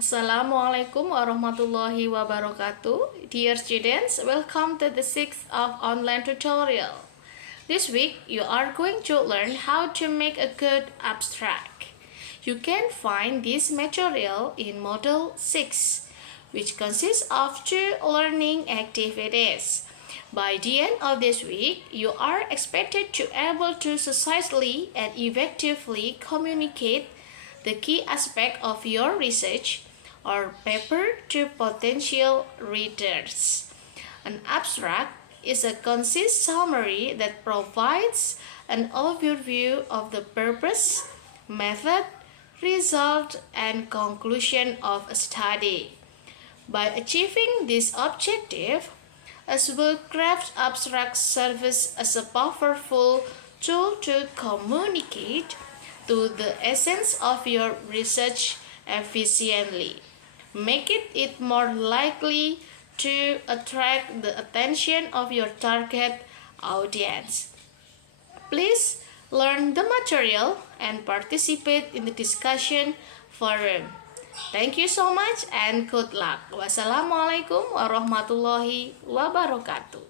Assalamualaikum warahmatullahi wabarakatuh. Dear students, welcome to the 6th of online tutorial. This week, you are going to learn how to make a good abstract. You can find this material in Module 6, which consists of 2 learning activities. By the end of this week, you are expected to able to succinctly and effectively communicate the key aspect of your research or paper to potential readers. An abstract is a concise summary that provides an overview of the purpose, method, result, and conclusion of a study. By achieving this objective, a well-crafted abstract serves as a powerful tool to communicate to the essence of your research efficiently, making it more likely to attract the attention of your target audience. Please learn the material and participate in the discussion forum. Thank you so much and good luck. Wassalamualaikum warahmatullahi wabarakatuh.